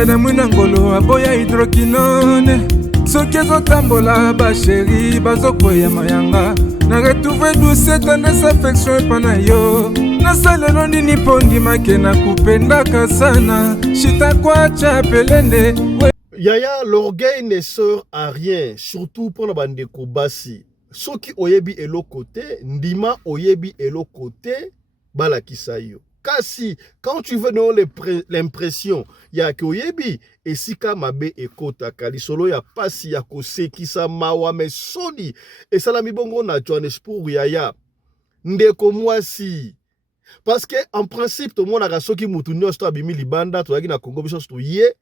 Nanga na mwina ngolo aboya hydroquinone. Soki ezotambola basheri bazokoya mayanga. Na retrouve douce tendresse affection epana yo. Nasalelo nini pondimake na kupendaka sana. Shita kwacha pelende. Yaya, l'orgueil ne sert à rien, surtout pour la bande basi. Soki oyebi elo côté, ndima oyebi elo côté, balakisayo. Kasi, quand tu veux donner l'impression, ya ke oyebi, esika mabe ekota, kalisolo ya pasi ya koseki sa mawa me soni, et salami bongo na Johannesburg yaya, ndeko mwasi. Parce que, en principe, tout le monde a soki mutunyo sto abimi libanda, to yagi na Congo biso sto ye,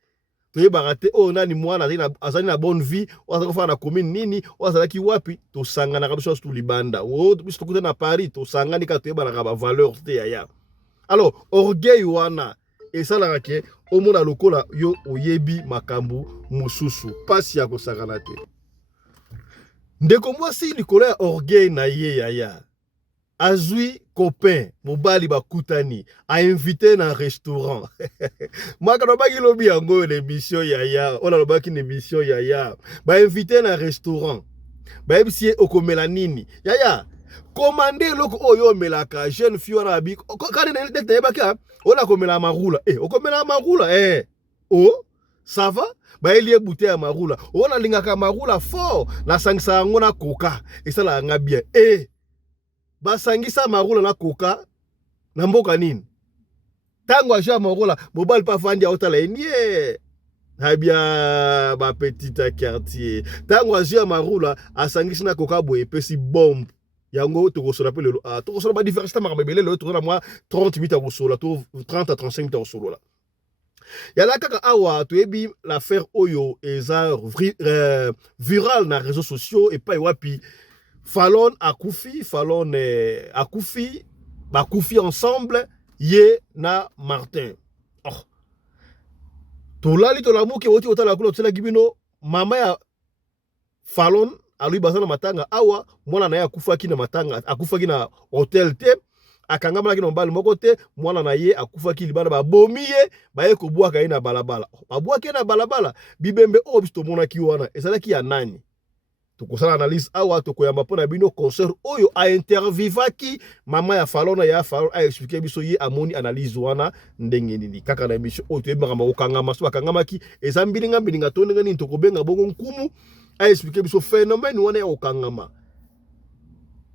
to ye barate, oh nani mwana, azali na bonne vie, o azali kofana na commune nini, o azali ki wapi, to sanga na biso sto libanda, o biso to na Paris, to sanga ni ka to ye ba na valeur te yaya. Alors, orgueil wana, et ça la rake, au monde lokola yo oyebi makambu mususu, pasi ya kosakana te. Ndeko mwasi likolo ya orgueil na ye yaya. Azui copain, mobali bakutani, a invité na restaurant. Moi quand baki lobi yango l'émission yaya, on a lobaki l'émission yaya. Ba invité na restaurant. Ba ebisi okomela nini? Yaya. Commander loko oyo melaka jeune fille wana abi kane ndete yebaka ona komela marula okomela marula oh ça va ba elie bouteille ya marula ona lingaka marula fort na sangisa ngo na coca esala nga bien ba sangisa marula na coca na mboka nini tango aja marula mobile pa fandi ya otala nie habia ba petite quartier tango aja marula asangisa na coca boye pesi bombe yango to kosola pe lelo to kosola ba diversité makamebele lelo to na moi 30 minutes à kosola to 30 à 35 minutes à kosola la yala kaka awa to ebi l'affaire oyo eza viral na réseaux sociaux et pas wapi Fallon akufi bakufi ensemble ye na Martin to lali to lamu ke woti otala kulo tsela gibino mama ya Fallon alui bazana matanga awa mwana na ye akufaki na matanga akufaki na hotel te akangama laki na mbali moko te mwana na ye akufaki libana babomi ye baye kobwaka ye na balabala babwaki na balabala bibembe o bisto mona ki wana ezalaki ya nani tokosala analyse awa tokoyamba pona bino concert oyo a intervivaki mama ya Fallon ya Fallon a expliquer biso ye amoni analyse wana ndenge nini kaka na émission oyo toyebaka makangama so bakangamaki eza mbilinga tondenga nini tokobenga bongo nkumu a expliquer biso phénomène wana ya okangama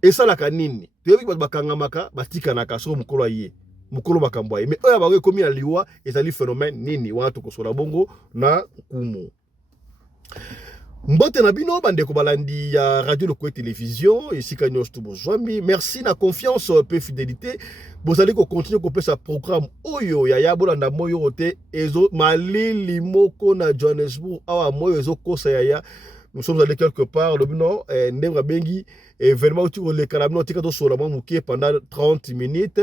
esalaka nini toyebi bato bakangamaka batikanaka so mukolo ye mukolo makambo ye mais oyo bango ekomi na liwa ezali phénomène nini wana tokosola bongo na kumu mbote na bino bandeko balandi ya radio Lokoe télévision esika nyonso to bozwambi merci na confiance pe fidélité bozali ko continuer ko pesa programme oyo ya yabolanda moyo te ezo malili moko na Johannesburg awa moyo ezo kosa ya nous sommes allés quelque part le bino ndemra bengi événement tu le carabino tika to sola mo mukie pendant 30 minutes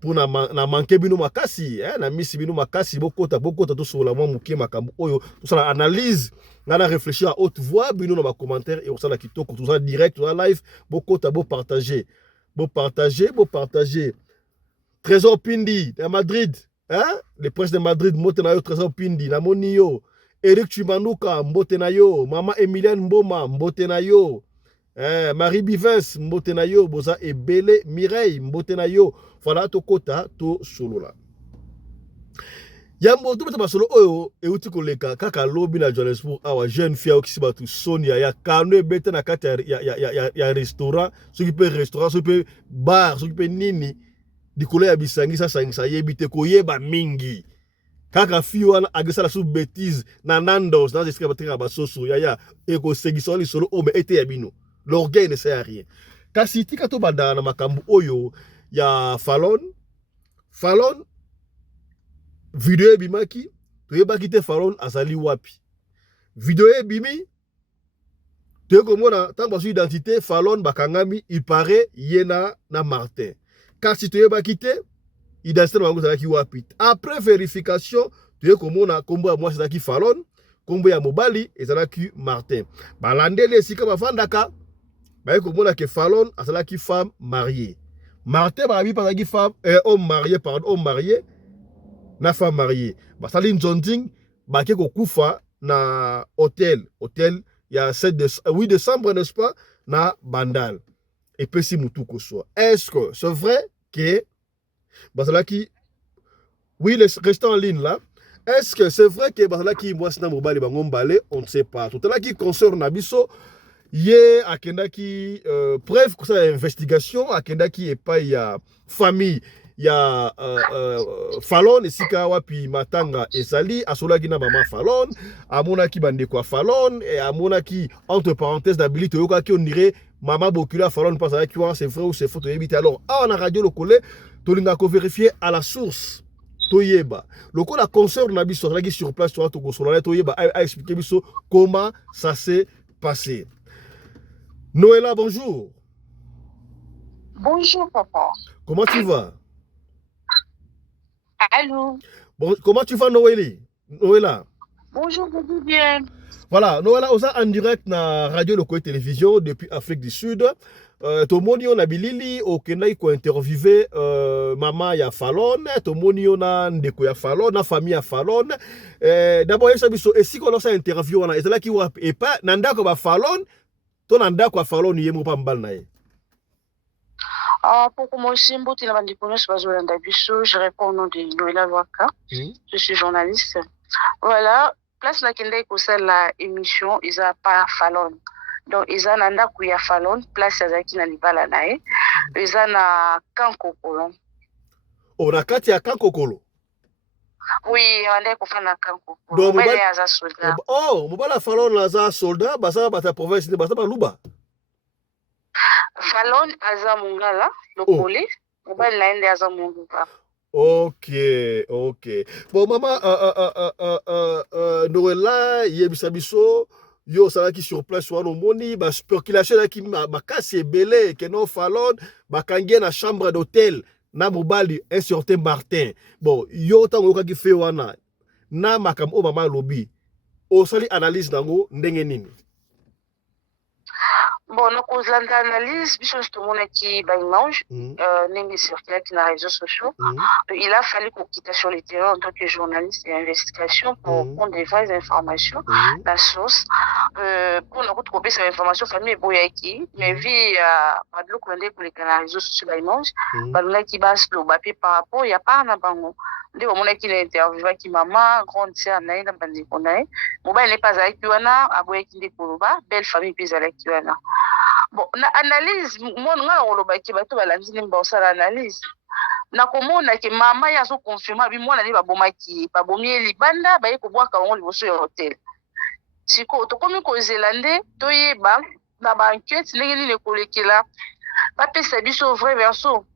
pour na manquer bino makasi na misi bino makasi bokota to sola mo mukie makambo oyo to sala analyse na réfléchir à haute voix bino na ba commentaire et on sala kitoko tout ça direct tout ça live bokota partager Trésor Pindi à Madrid le prince de Madrid motena yo Trésor Pindi na monio Eric Chimanuka mbote na yo mama Emilienne Mboma mbote na yo Marie Bivens mbote na yo boza ebele Mireille mbote na yo voilà to kota to solola yambo to beta solo oyo euti koleka kaka lobi na Johannesburg awa jeune fille okisi batu Sonia ya kano ebete na kati ya restaurant soki pe restaurant soki pe bar soki pe nini dikolo ya bisangisa sangisa yebite koyeba mingi kaka fi wana agesa la sous bêtise na Nandos dans esika batrika basoso yaya eko segisa li solo o me ete ya bino l'orgueil ne sert à rien kasi tika to banda na makambu oyo ya Fallon video bimaki to yebaki te Fallon azali wapi video bimi te komona tant basu identité Fallon bakangami il paraît yena na Martin kasi to yebaki te identité na bango zalaki wapi après vérification tu komona kombo ya mwasi zalaki Fallon kombo ya mobali ezalaki Martin balandeli esika bafandaka baye komona ke Fallon azalaki femme mariée Martin babi bazalaki femme homme marié na femme mariée basali nzonding bake kokufa na hôtel il y a 8 décembre n'est-ce pas na bandal et puis si mutu koso est-ce que c'est vrai que basalaki oui restons en ligne là. Est-ce que c'est vrai que basalaki mwasi na mobali bango mbale on ne sait pas tout là qui concerne na biso ye akendaki preuve que ça investigation akendaki epai ya famille ya Fallon esika wapi matanga ezali asolaki na mama Fallon amonaki bandeko ya Fallon et amonaki entre parenthèses d'habilité oyokaki on dirait mama Bokula Fallon pas avec quoi c'est vrai ou c'est faux toyebite alors on a radio le collé tolinga ko vérifier à la source toyeba loko la concert na biso laki sur place to kosola toyeba a expliquer biso comment ça s'est passé. Noëlla, bonjour. Bonjour, papa. Comment tu vas? Allô. Bon, comment tu vas, Noëlla? Bonjour, je vais bien. Voilà, Noëlla, on est en direct na radio Loco Télévision depuis Afrique du Sud. Tout le monde on a bilili au Kenya qui interviewé maman ya Fallon, tout le monde on a ndeko ya Fallon, na famille ya Fallon. D'abord, et si on a interview on a là qui et pas nanda ko ba Fallon. Ton anda kwa Fallon yemo pa mbal na ye. Pour commencer, je réponds au nom de Noëlla Waka. Je suis journaliste. Voilà, place la kende ko la émission isa pa Fallon. Donc isa nanda ku ya Fallon, place azaki na libala na ye. Isa na Kankokolo. O na kati ya Kankokolo. Oui, on est qu'on a Kankokolo. Mobile aza soldat. Oh, mobile Fallon aza soldat, basa bata province ne basa ba luba. Fallon aza mungala, lokole. Mobile na ende aza munguka. Ok. Bon, maman, Noëlla, yebisa biso, yo salaki sur place wana moni, ba spéculation ki makasi ebele que non Fallon, ba kangie na chambre d'hôtel. Na mobali un certain Martin. Bon, yo tango ka ki fe wana na makam o mama lobi. O sali analyse nango ndenge nini? Bon, donc aux analyses, biso justement qui ba image, n'engue circulé qui na réseaux sociaux. Il a fallu qu'on quitte sur le terrain en tant que journaliste et investigation pour prendre des vraies informations, la source, pour nous retrouver ces informations famille boyaki, mais vie pas de l'eau pour les réseaux sociaux ba image, ba l'on qui base le papier par rapport, il y a pas na bango. Nde omona ki na interview ki mama grande sœur na ina bandi konae mobile n'est pas avec wana aboye ki ndekoloba belle famille puis avec wana bon na analyse mon nga oloba ki bato balandi ni mbosala analyse na komona ke mama ya so confirmer bi mwana ni babomaki babomi libanda baye ko bwaka bango liboso ya hotel siko to komi ko zelande toyeba na ba enquête ndenge ni kolekela ba pesa biso vrai verso.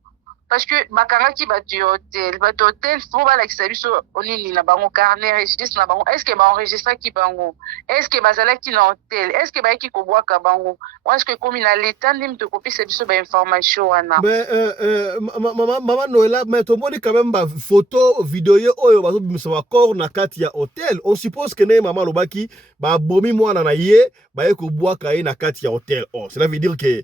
Parce que bakanga ki batu hotel faut ba la kisabiso onini na bango carnet registre na bango est-ce que ba enregistre ki bango est-ce que bazala ki na hotel est-ce que ba ki ko boaka bango ou est-ce que comme na l'état ndim te copie sabiso ba information wana mais maman Noëlla mais tout le monde quand même ba photo vidéo oyo bazo bimisa ba corps na kati ya hotel on suppose que ne maman lobaki ba bomi mwana na ye ba ko boaka ye na kati ya hotel oh cela veut dire que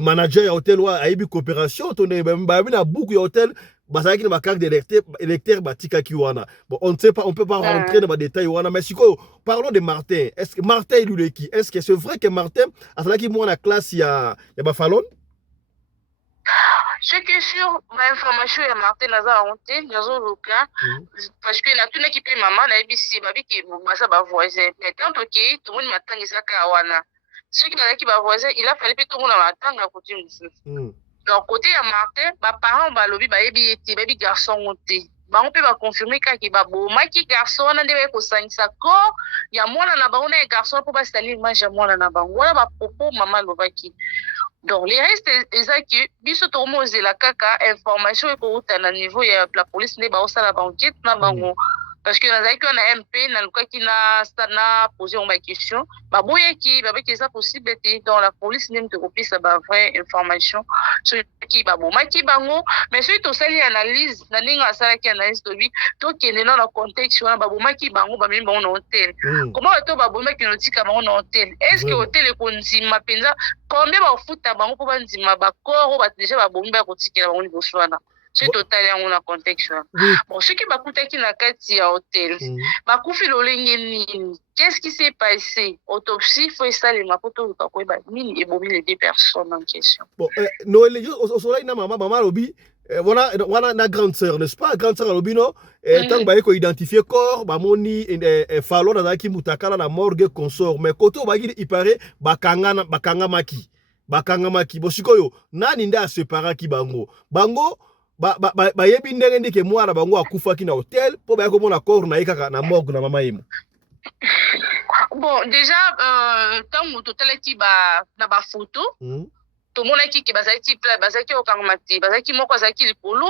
manager ya hotel wa aibi coopération to ne ba na beaucoup ya hotel basaki na carte d'électeur batika ki wana bon on ne sait pas on peut pas rentrer dans les détails wana mais siko parlons de Martin est-ce que Martin il qui est-ce que c'est vrai que Martin a salaki mo na classe ya ba Fallon ce que sur ma information ya Martin naza honte nazo loka parce que na tuna ki pe maman na ebisi babi ki basa ba voisin mais tant que tout le monde matangisa ka wana ceux qui n'avaient pas voisin, il a fallu que tout le monde attende à côté de donc côté à Martin, mes parents ba lobi ba yebi eti baby garçon monté. Ba on peut ba confirmer ka ki ba bo maki garçon na ndebe ko sangisa ko ya mwana na ba on est garçon pour ba stali image ya mwana na ba wala ba popo mama lobaki. Donc les restes ezaki biso to moze la kaka information ko utana niveau ya la police ne ba osala ba enquête na bango. Parce que dans un MP, dans le cas qui n'a posé une question, bah boye qui bah que ça possible dans la police n'aime te copier ça bah vraie information sur qui bah bon qui bango mais sur tout ça l'analyse na ninga ça qui analyse de lui tout qui est dans le contexte bah bon qui bango bah même bon hôtel comment to bah bon qui nous dit comment on hôtel est-ce que hôtel est konzima penza combien bah foot bango pour banzima bah corps bah déjà bah bon bah kotikela bango liboso wana C'est total en contexte. Bon, ce qui m'a coûté qui n'a qu'à à hôtel. M'a coupé le qu'est-ce qui s'est passé? Autopsie, il faut ça les mapoto et les deux personnes en question. Bon, Noël, au soleil, maman Lobi, voilà na grande sœur, n'est-ce pas? Grande sœur Lobi, non? Tant que vous identifiez corps, moni falo na zaki mutakala na morgue consort, mais koto bagi il paraît bakanga maki. Bosikoyo nani nda separa ki bango ba yebi ndenge ndike mwana bango akufa ki na hotel po ba ko mona corps na ikaka na morgue na mama yimo. Bon déjà tant moto talaki ba na ba photo to mona ki ke bazaki okangmati bazaki moko azaki likolo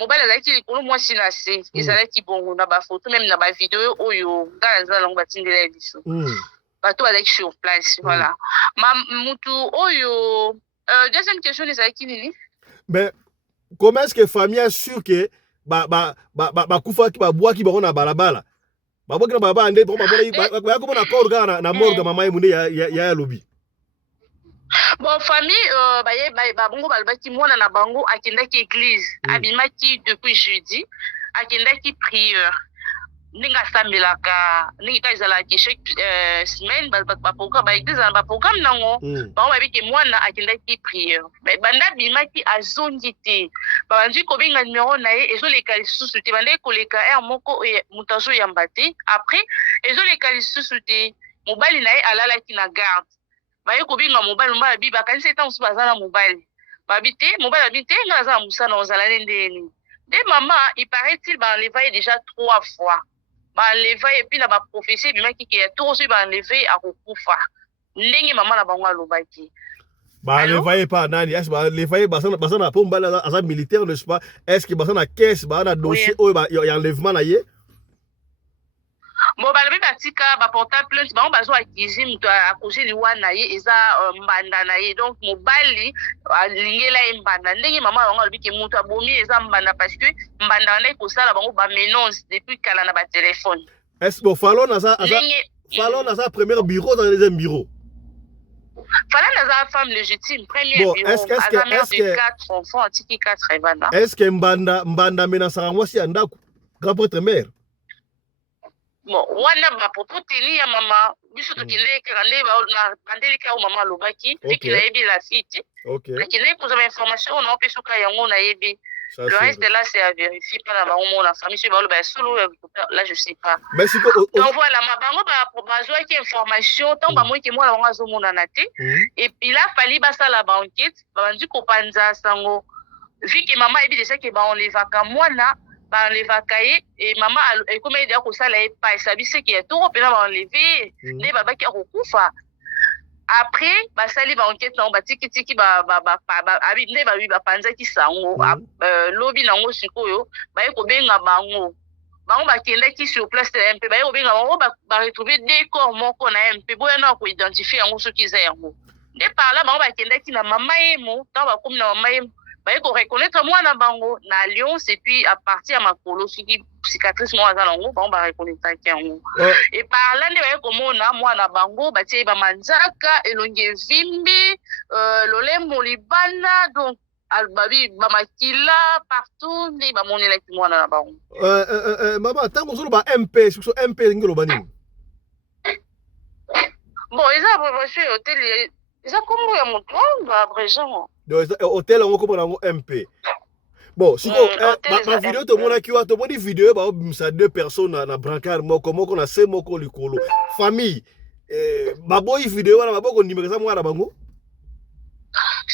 mobile azaki likolo moi sinase ezalaki bongo na ba photo même na ba vidéo oyo ngala longo batindela biso. Bateau avec sur place, voilà. Deuxième question, c'est qui Nini? Mais comment est-ce que famille est sûre que koufa ki bois qui na balabala? Bois qui na balabala ande pour comment na corps na morgue maman munde ya lobby. Bon famille bongo balbaki mwana na bango akendaki église abimaki depuis jeudi akendaki prière. Ninga sambelaka ninga ezalaki chaque semaine ba programme ba église ba programme nango ba babiki mwana akendaki prière mais banda bimaki azongi te bandi ko benga numéro na ye ezoleka lisusu te banda koleka moko mutazo yamba te après ezoleka lisusu te mobali na ye alalaki na garde ba ye ko benga mobali bi ba kanisa ta musu bazana mobali babite mobali babite ngaza musana ozalane ndeni de maman il paraît-il ba enlevé déjà 3 fois. Ba enlevé et puis na ba prophétie bimaki ki tout aussi ba enlevé à kokufa ndenge maman na bango alobaki ba enlevé pas nani est-ce ba enlevé basana pomba la militaire n'est-ce pas est-ce que basana caisse ba na dossier o ba y enlèvement na ye bon ba lebi batika ba porter plainte ba on bazo accuser muto a causer liwa na ye eza mbanda na ye donc mobali lingela mbanda ndenge maman bango alobi ke muto abomi eza mbanda parce que mbanda na ko sala bango ba menace depuis kala na ba téléphone. Est-ce que Fallon a sa premier bureau dans le deuxième bureau? Fallon a sa femme légitime premier bon, bureau. Est-ce que 4 enfants tiki 4 evana. Est-ce que mbanda menasara moi si anda grand prêtre mère? Bon, wana ba popo teni ya mama biso to kile kande ba na kandeli ka mama lobaki fiki na yebi la fille. OK. Kile ko za information on peut soka yango na yebi. Le reste là c'est à vérifier par la maman la famille ba ba solo là je sais pas. Merci donc voilà ma bango ba besoin qui information tant ba moi ki moi la bango zo mona na te et puis là fallait ba ça la banquette ba bandi ko panza sango vu que maman ebi déjà que ba on les vaka mwana ba enlevé et maman et comme il dit que ça là pas ça bise qui est tout pe na ba enlevé ne baba ki akufa après ba sali ba enquête na ba tiki ba abi ne ba wi ba panza ki sango lobby nango sikoyo ba ko benga bango ba kenda ki sur place de MP ba ko benga bango ba retrouver des corps moko na MP boya na ko identifier yango so ki za yango de par là ba kenda ki na mama yemo ta ba komi na mama yemo ba ko reconnaître moi na bango na alliance et puis à partir à makolo fiki cicatrice moi za nango ba reconnaître yango et par là ne ba ko mona moi na bango ba tie ba manzaka elonge vimbi lolemo libana donc albabi ba makila partout ne ba monela ki moi na bango maman tango zo ba MP so MP ngelo bani bon ils ont reçu hôtel ils ont comme ya moto ba présent donc hôtel on comme nango MP bon siko ma vidéo to mona kiwa to moni vidéo ba obimisa 2 personnes na brancard moko na se moko likolo famille baboyi vidéo na maboko ndimeka mwana bango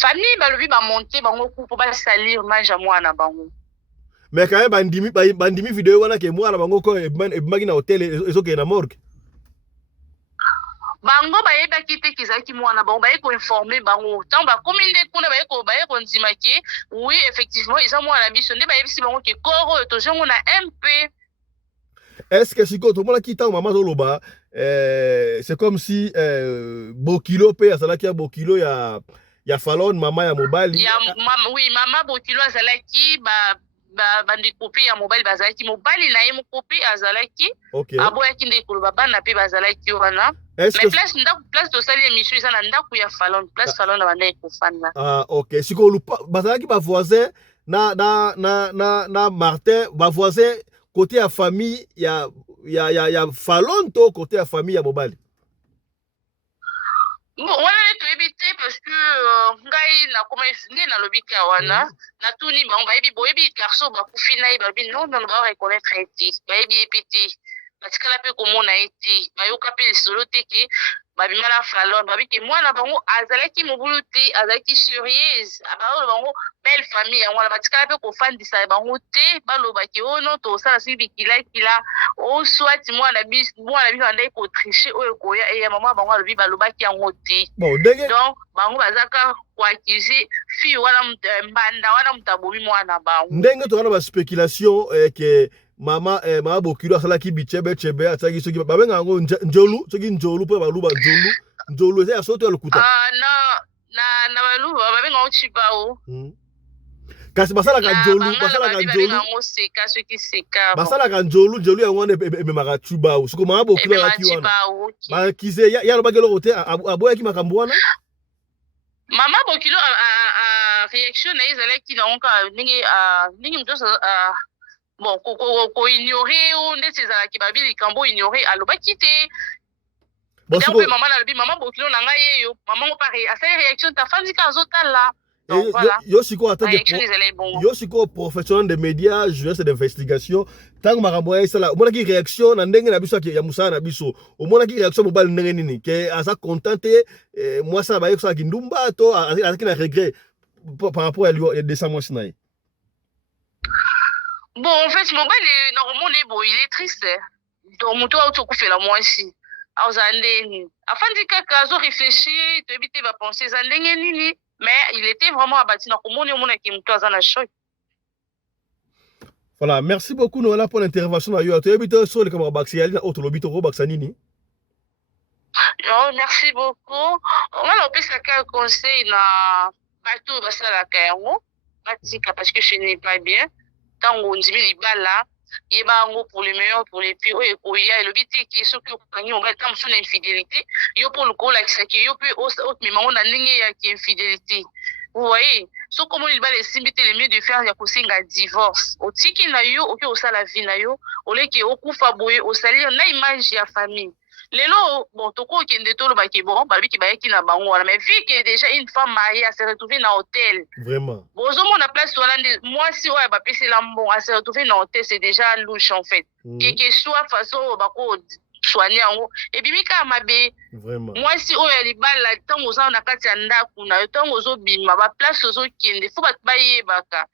famille balobi ba monter bango pour ba salir manja mwana bango mais quand même bandimi vidéo wana ke mwana bango ko ebimaki na hôtel ezoke na morgue bango ba yeba kite kizaki mwana bango ba ko informer bango tant ba kominde kuna ba ko nzimaki oui effectivement ils ont mwana biso nde ba yebisi bango ke koro to jongo na MP. Est-ce que siko to mona kita maman zoloba c'est comme si Bokilo pe azalaki ya Bokilo ya Fallon mama ya mobali ya oui mama Bokilo azalaki bandi copie ya mobile bazalaki mobile na ye mo copie azalaki aboyaki ndeko bana pe bazalaki wana mais place to sali émission eza na ndako ya Fallon place Fallon na banda ekofanda OK siko bazalaki ba voisin na Martin ba voisin côté ya famille ya Fallon to côté ya famille ya mobali. Bon, wana toyebi te parce que ngai na koma nde na lobi ka wana na tuni bango bayebi boyebi garçon bakufi na ye babi non ba reconnaître ete bayebi ye pe te batikala mpe komona ye te bayoka mpe lisolo te ke babima na Fallon babi ke mwana bango azalaki mobulu te azalaki surieuse baoyo bango belle famille yango wana batikala mpe kofandisa bango te balobaki oyo no tosala soki bikilakila oyo swati mwana biso andaki kotriche oyo koya eya mama bango alobi balobaki yango te donc bango bazaka koaccuse fille wana mbanda wana moto abomi mwana bango ndenge tokana baspéculation ke mama Bokilo asalaki bichebe ataki soki babenga yango njolu soki njolu mpe baluba njolu eza ya soto ya lokuta na baluba babenga yango chibao kasi basalaka njolu njolu yango wana ememaka chibao soko mama Bokilo alaki wana bakise ya alobaki eloko te aboyaki makambo wana mama Bokilo réaction na ye ezalaki nango kaka ndenge moto bon ko-ignorer ou ndeti ezalaki babi likambo ignorer alobaki te mpe mama nalobi mama Bokilo na ngai yeyo mama ngo pare asali réaction tafandi ka azotala yo sikoyo professionnel de médias journaliste d'investigation ntango makambo ya esala omonaki réaction na ndenge na biso ya mosala na biso omonaki réaction mobali ndenge nini ke aza content te mwasi na baye kosalaki ndumba to azalaki na regret par rapport ya descend mwasi na ye. Bon, en fait, mobile, normalement, il est triste. Donc, mon toit, tu coupes la moitié. Alors, afin de que tu réfléchis, tu évites de penser, mais il était vraiment abattu. Donc, mon qui me à choc. Voilà, merci beaucoup, Noëlla, pour l'intervention. Tu évites sur les camarades Baxiali, autre lobby, tu Baxanini. Merci beaucoup. On va l'opérer ça conseil na partout, la Kayango. Parce que je n'ai pas bien. Tango ndimi libala yeba ngo pour le meilleur pour les pires et koya le biti ki soki okangi on gata mso na infidélité yo pour le ko la kisaki yo pe au mema on a ndenge ya ki infidélité vous voyez so comment il va les simbiter les mieux de faire ya kosinga divorce otiki na yo oki osala vie na yo oleki okufa boye osali na image ya famille lelo bon toko kende tolo ba ki bon ba bi ki ba ki na bango wana mais vu que déjà une femme mariée à se retrouver dans hôtel vraiment bozo mon place Hollande moi si ouais ba pesi lambon à se retrouver dans hôtel c'est déjà louche en fait que soit façon ba ko soigner en et puis mika mabe vraiment moi si oyo libala tango za na kati ya ndaku na tango zo bima ba place zo kende faut ba yebaka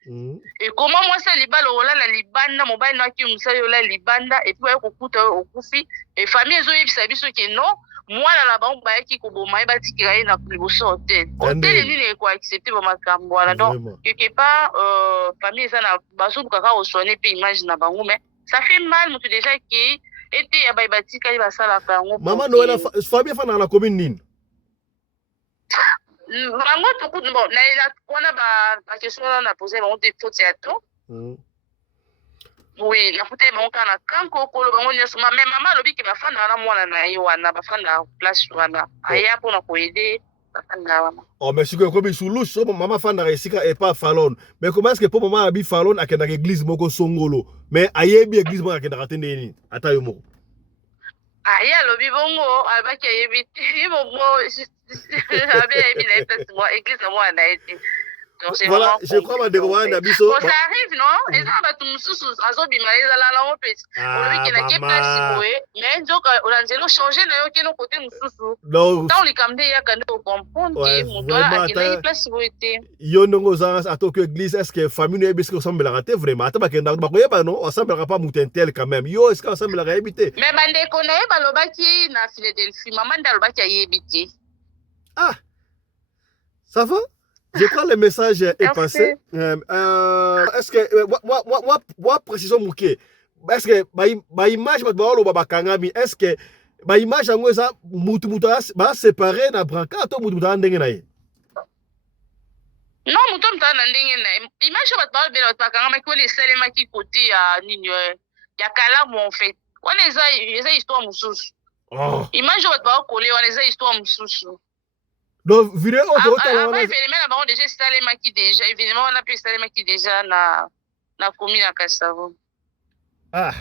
et comment moi ça libala ola la libanda mobile na ki musali ola libanda et puis okuta okufi et famille zo yebisa biso ke non mwana na bango bayaki koboma ye batikira ye na liboso hotel nini eko accepte ba makambo wana donc quelque part famille eza na bazoluka kaka osoigner pe image na bango mais ça fait mal moto déjà ki ete ya batika ye basalaka yango mama Noëlla famille afandaka na commune nini bango tokutu bon wana bakestion wana na pose bango te faute ya to oui nakuta bango kaka na kankokolo bango nyonso mais mama alobi ke bafandaka na mwana na ye wana bafandaka place wana aya mpona koyede bafandaka wana mais sikoyo ekomi sulusu so mama afandaka esika epa Fallon mais comment est-ce que po mama abi Fallon akendaka église moko songolo mais ayebi église moko akendaka te ndenge nini ata yo moko ye alobi bongo alobaki ayebi te ye bongo abi ayebi na ye place mo église ya mwana na ye te. Voilà, je crois bandeko wana biso. Bon, ça arrive non? Et ça bato mususu azobima ezala la ngo pesi. Olobi ke na ke place boye, mais nzoka olanzelo changer na yo ke no côté mususu. Tant likamde ya kande ko comprendre que mutola akina place boye te. Yo ndongo za atoko église est-ce que famille no ebisko sambela raté vraiment? Ata bakenda bakoyeba non? Osambela pas mutentel quand même. Yo est-ce que osambela ka ebité? Mais bandeko na ye balobaki na Philadelphie, maman ndalobaki ayebité. Ah. Ça va? Je crois que le message est passé. Est-ce que, moi, précision mouké. Est-ce que, ma image, est-ce que, ma image, en ça, moututa, va séparer na branca, to moututa, ndenge na ye. Non, moututa, ndenge na ye. Image, va te bakanga, mais qu'on est seulement qui côté à nini, ya kalamu, en fait. On est histoire moussous. Image, va te coller, on est histoire moussous. Donc vidéo avant événement na bango déjà esalemaki déjà événement wana mpe esalemaki déjà na commune ya Kassavo. Ah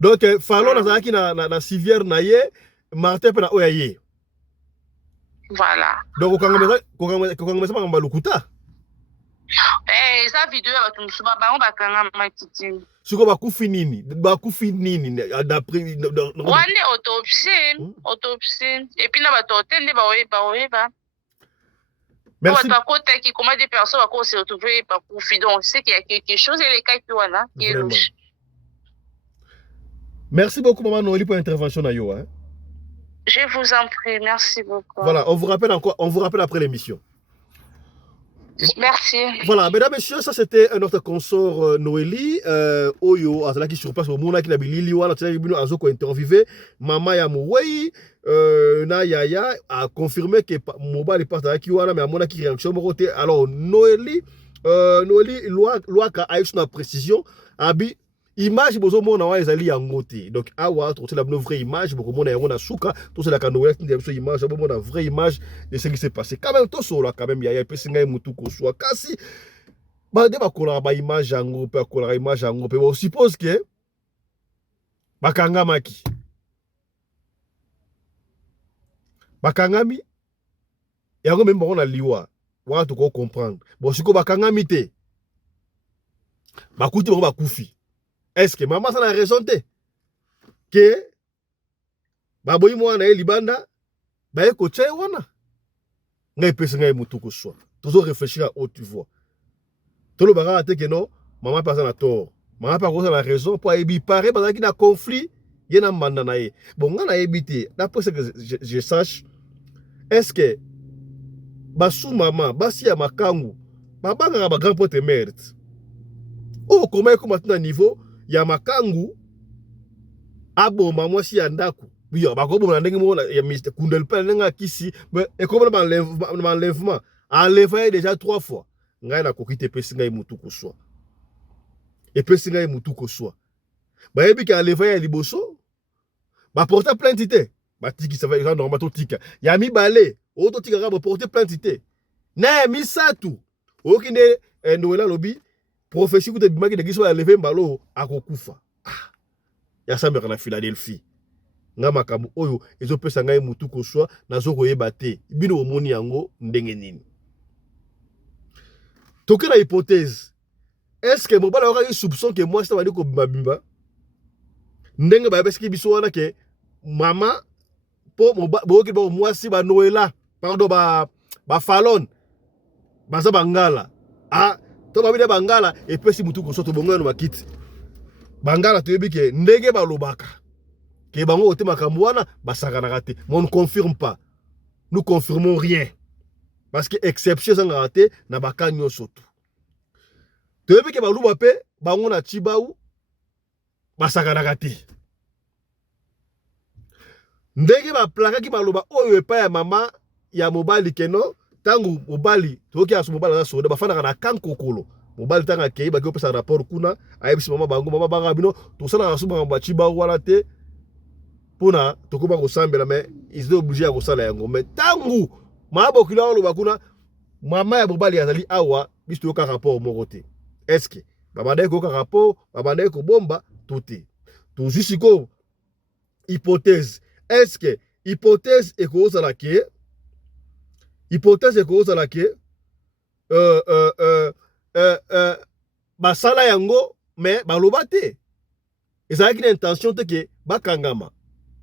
donc Fallon azalaki na civière na ye Martin mpe na oyo ye. Voilà. Donc kokanga makambo lukuta. Eza video ya bato mosusu bango bakanga matiti. Siko bakufi nini d'après wane autopsie et puis na bato otende baoyeba. Merci. Bakotaki comment des personnes vont se retrouver bakufi, donc c'est qu'il y a quelque chose et les cas qui wana qui est louche. Merci beaucoup maman Noélie pour l'intervention na yo hein. Je vous en prie, merci beaucoup. Voilà, on vous rappelle après l'émission. Merci. Voilà, mesdames et messieurs, ça c'était notre consort Noélie. Oyo, azala qui sur place au monde qui na bilili wana tsala bino azoko interviewé mama ya Mouwei na yaya a confirmé que mobile part qui wana mais amona qui réaction mokote. Alors Noélie loi ka aïs na précision abi image bozo mona wa ezali yango te. Donc awa to la vraie image boko mona yango na suka to la kanoya qui ndemso image bo mona vraie image de ce qui s'est passé. Quand même to solo quand même ya pesinga mutu ko so kasi ba de ba kola ba image yango pe kola image yango pe on suppose que bakangami yango même bon na liwa wa to ko comprendre. Bon siko bakangami te bakuti bon bakufi. Est-ce que maman ça a raison te que baboyi mwana e libanda ba e koche wana ngai pesa ngai mutu ko so toujours réfléchir à haute voix to lo banga te que non maman pas na tort maman pas cause la raison pour ebi paré parce qu'il y a conflit yena manda na ye bon ngana ebité d'après ce que je sache est-ce que basu maman basi ya makangu babanga ba grand pote mérite oh comment maintenant niveau ya makangu aboma mwasi ya ndaku biyo bakoboma ndenge mona ya Mr Kundel pe nga kisi mais et comme l'enlèvement enlevé déjà 3 fois ngai na kokite pesi ngai mutu ko so et pesi ngai mutu ko so ba yebi ka enlevé ya liboso ba porter plainte te ba tiki ça va normal to tika ya mi balé auto tika ba porter plainte te na mi satu okinde ndola lobi prophétie de bimaki de giso ya lever mbalo akokufa ya sambeka na Philadelphie nga makambo oyo ezopesa ngai mutu ko swa nazo koyeba te bino omoni yango ndenge nini toke na hypothèse est-ce que mobala wakaki soupçon que moi ça va dire ko bimba ndenge ba beski biso wana ke mama po boki ba mwasi ba Noela pardon ba Fallon baza bangala to babide bangala et puis si mutu ko soto bongo no makiti bangala to yebike ndenge balobaka ke bango ote makambo wana basakana raté mais on ne confirme pas, nous confirmons rien parce que exception ça raté na bakanyo soto to yebike baluba pe bango na Chibau basakana raté ndenge ba plaka ki baloba oyo epa ya mama ya mobali keno tangu mobali toki asu mobali na soda bafana na kankokolo mobali tanga kei ba ko pesa rapport kuna ayebisi mama banga bino to sala na suba ba Chiba wala te pona tokoba ko sambela mais ils sont obligés à ko sala yango mais tangu mabo kila lo bakuna mama ya mobali azali awa biso to ka rapport moko te est-ce que babande ko ka rapport babande ko bomba tout tout juste ko hypothèse est-ce que hypothèse e ko sala ke hypothèse est cause à laquelle basala yango mais baloba te ezalaki na intention te ke bakangama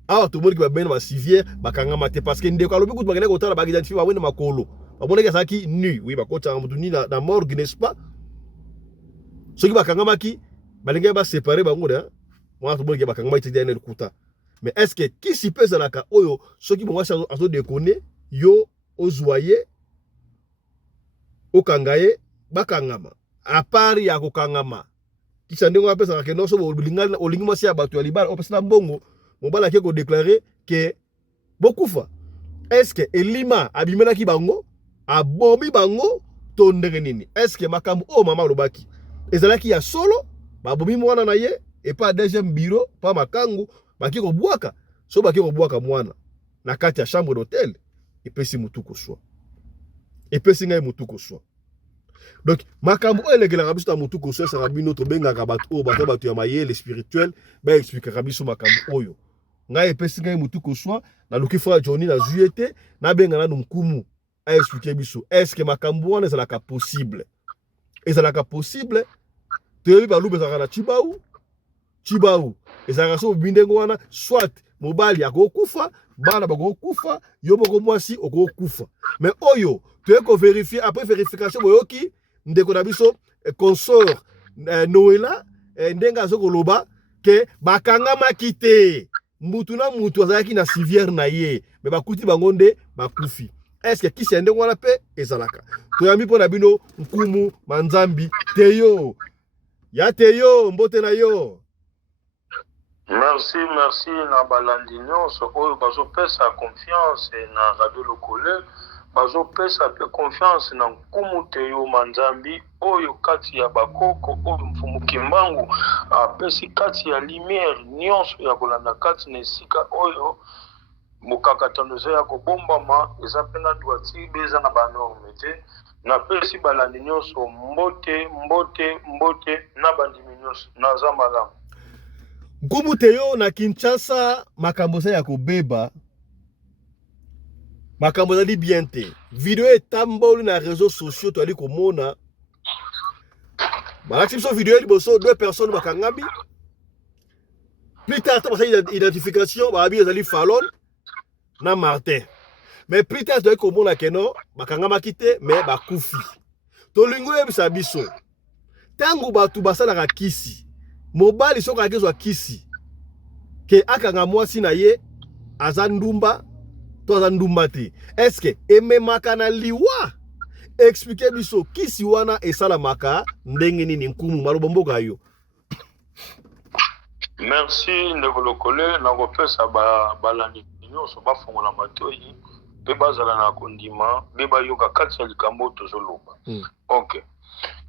awa to moni ki babena ba civière bakangama te parce que ndeko alobi kutu bakene kotala ba identifier ba wena makolo babonaki ezalaki nu oui bakota mutu ni na morgue n'est-ce pas soki bakangama ki balenge ba séparer bango de moi to moni ki bakangama te dene kuta mais est-ce que qui s'y pèse la ka oyo soki bon azo déconner yo ozoye okangaye bakangama à part ya kokangama kisa ndenge apesa ka no so bolinga olingi mwasi ya bato ya libala opesa mbongo mobala ke ko déclarer que bokufa est-ce que elima abimela ki bango abomi bango to ndenge nini est-ce que makambo o mama lobaki ezalaki ya solo babomi mwana na ye et pas deuxième bureau pas makangu baki ko bwaka so baki ko bwaka mwana na kati ya chambre d'hôtel epesi mutu ko swa epesi ngai mutu koswa. Donc makambo elegelaka biso ta mutu koswa sa rabino to bengaka bato o bato ya mayele spirituel ba expliquer biso makambo oyo. Ngai epesi ngai mutu koswa na luki fra Johnny na zuete na benga na nkumu a expliquer biso est-ce que makambo wana ezalaka possible. Ezalaka possible te ba lube zakana Chibau ezalaka so bindengo wana soit mobali akokufa bana bakokufa yo moko mwasi okokufa. Mais oyo tu eko vérifier après vérification boyoki ndeko na biso consort Noela ndenga azokoloba ke bakanga makite mutu na mutu azalaki na civière na ye mais bakuti bango nde bakufi. Est-ce que kisi ya ndengo wana pe ezalaka toyambi mpo na bino nkumu manzambi teyo ya teyo mbote na yo. Merci na balandi nyonso oyo bazopesa confiance na Radio Lokole, bazopesa pe confiance na nkumu teyo manzambi oyo kati ya bakoko oyo mfumu Kimbangu apesi kati ya lumière nyonso ya kolanda kati na esika oyo mokakatano ya kobombama eza pena droiti beza na banorme te na pesi balandi nyonso mbote na bandimi nyonso na zamalamu. Nkumu teyo na Kinshasa makambo ya kobeba makambo zali bien te. Video etamboli na réseaux sociaux to ali komona balakisi biso video liboso deux personnes bakangambi plus tard to basali identification babi ezali Fallon na Martin. Mais plus tard to komona keno bakangama kite mais bakufi. To lingo yebisa biso tangu batu basala kisi mobali soka akezwa kisi ke akanga mwasi na ye azandumba to azandumba te. Est-ce que ememaka na liwa expliquer biso kisi wana esalamaka ndenge nini nkumu malobomboka yo. Merci ndeko Lokole na kopesa balandi nyonso bafongola matoyi pe bazala na kondima be bayoka kati ya likambo tozoloba. OK.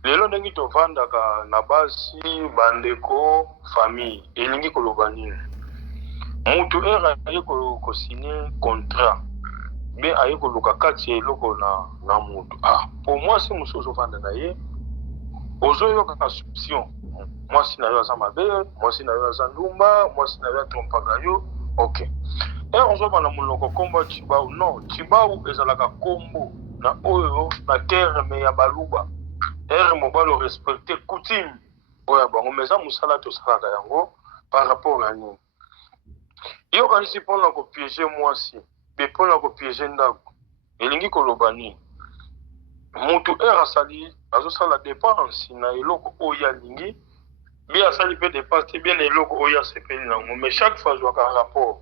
Lelo ndenge tovandaka na basi bandeko famille elingi koloba nini mutu era aye kosigner contrat be aye koluka kati ya eloko na mutu pour moi si musu ozovanda na ye ozoyoka assumption mwasi na yo aza mabe mwasi na yo aza ndumba mwasi na yo atrompaka yo. OK ozobana moloko kombo Chibau non Chibau ezalaka kombo na oyo na terme ya baluba mobalo respecter coutume oya bango meza musala to salaka yango par rapport à nous yo kanisi pona ko piéger mwasi be pona ko piéger ndako elingi koloba ni mutu asali azosala dépense na eloko oya lingi bi asali pe dépense bien eloko oya sepeli nango mais chaque fois zwaka rapport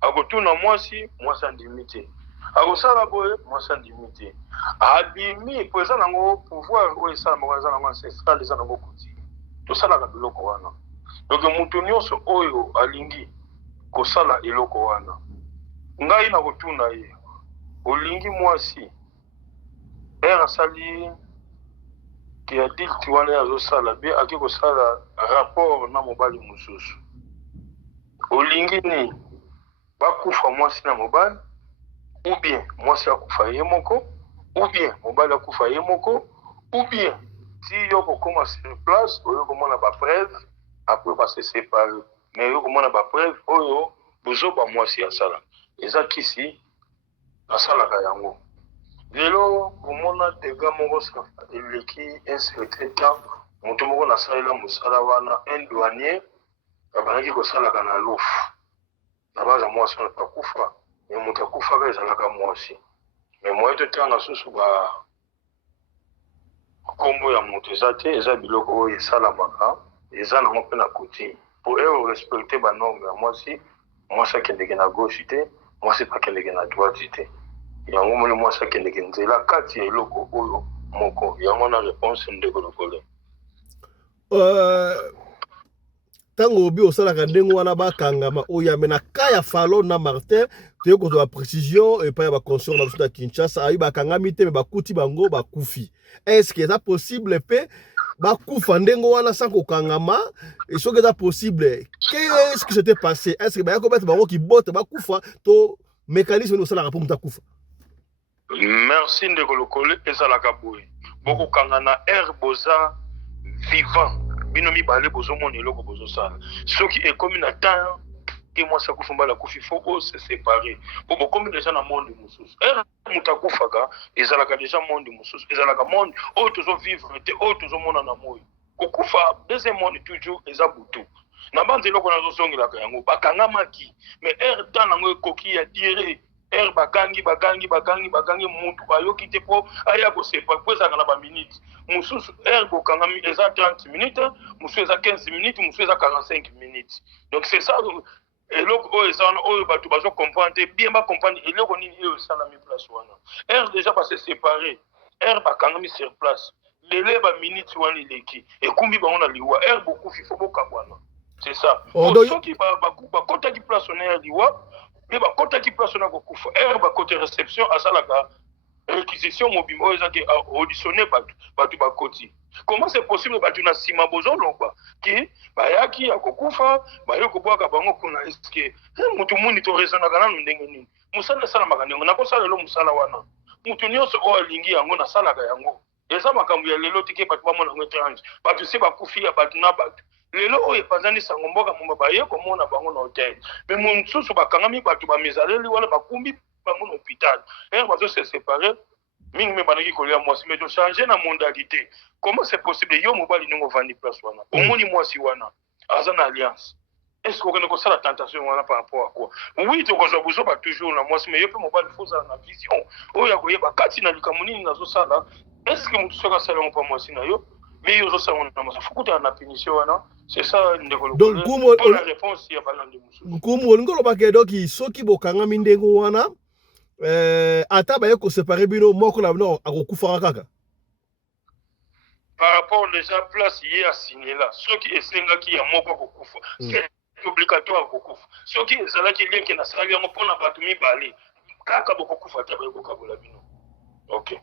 akotuna mwasi andimité akosala boye mwasi andimité abimi po eza nango pouvoir oyo esala moko eza nango ancestral eza nango kuti tosalaka biloko wana. Donc mutu nyonso oyo alingi kosala eloko wana ngai na kotuna ye olingi mwasi asali ki adulte wana azosala be aki kosala rapport na mobali mosusu olingi ni bakufa mwasi na mobali ou bien mwasi akufa ye moko ou bien mobali akufa ye moko ou bien si yo kokoma sur place oyo komona ba preuve après ba se séparer mais yo komona ba preuve oyo bozoba mwasi asala eza kisi asalaka yango. Lelo komona dega moko sa eleki un certain temps mutu moko nasalela mosala wana un douanier abanaki kosalaka na lofu na baza mwasi atakufa mais mutu akufaka ezalaka mwasi mais moye totanga susu kombo ya mutu eza te eza biloko oyo esalamaka eza nango mpe na coutume po eo respecte banorme ya mwasi akendeke na gauche te mwasi mpe akendeke na droite te yango moni mwasi akendeke nzela kati ya eloko oyo moko yango na réponse ndeko Lokole. Tango obi osalaka ndenge wana bakangama oyo amena kaya Fallon na Martin toyo kozwa précision epai ya baconsort na biso na Kinshasa ayi bakangami te me bakuti bango bakufi. Est-ce que eza possible pe bakufa ndenge wana sans kokangama et soki eza possible qu'est-ce qui s'était passé? Est-ce que bayako beta bango ki bote bakufa to mécanisme ni osalaka po mutu akufa? Merci ndeko lokole ezalaka boye. Boko kangana boza vivant. Bino mibale bozo mona eloko bozo sala. Soki ekomi na temps que moi ça kufa mbala kufi faut se séparer. Boko komi déjà na monde mususu. Mutakufaka ezalaka déjà monde mususu. Ezalaka monde o tozo vivre te o tozo mona na moyo. Kokufa deuxième monde toujours ezabutu. Na banze eloko na zo songela ka yango bakanga maki. Mais temps nango ekoki ya dire bakangi mutu bayoki te po aya ko sepa po ezaka na ba minutes mususu bokanga eza 30 minutes mususu eza 15 minutes mususu eza 45 minutes. Donc c'est ça eloko oyo eza oyo bato bazo comprendre bien ba comprendre eloko nini oyo sala mi place wana déjà pas se séparer bakanga mi sur place lele ba minutes wana ileki ekumbi bango na liwa beaucoup fifo bokabwana. C'est ça soki ba kota ki place na liwa mais ba kota ki place na kokufa ba côté réception asalaka réquisition mobile oyo ezaki auditionner batu ba koti. Comment c'est possible batu na sima bozo loba ki bayaki ya kokufa bayoko bwaka bango kuna eske mutu muni to rezana kana ndenge nini musala sala makanengo na kosala lo musala wana mutu nyonso o alingi yango na sala ka yango eza makambo ya lelo tike batu ba mona étrange batu se bakufi ya batu na batu lelo oyo panzani sango mboka mumba baye komona bango na hotel mais mususu bakangami batu ba mizaleli wala bakumbi bango na hôpital bazo se séparer mingi me banaki kolia mwasi mais de changer na mondalité. Comment c'est possible yo mobali ningo vandi place wana omoni mwasi wana aza na alliance est-ce qu'on connaît ça la tentation wana par rapport à quoi? Oui to kozo bozo ba toujours na mwasi mais yo pe mobali foza na vision oyo akoyeba kati na likamuni nazo sala est-ce que mutu soka sala pa mwasi na yo mais yo zo sala na mwasi fukuta na punition wana. C'est ça ndeko. Donc la réponse ya balande musu kumo ngolo bakedoki soki bokanga mindengo wana ata baye ko séparer bino moko na bino akokufa kaka. Par rapport déjà place hier à signer là ceux qui esenga qui ya moko kokufa c'est obligatoire kokufa ceux qui ezala ki lien que na sala yango pona batu mibale kaka bokokufa ta bokokabola bino. OK.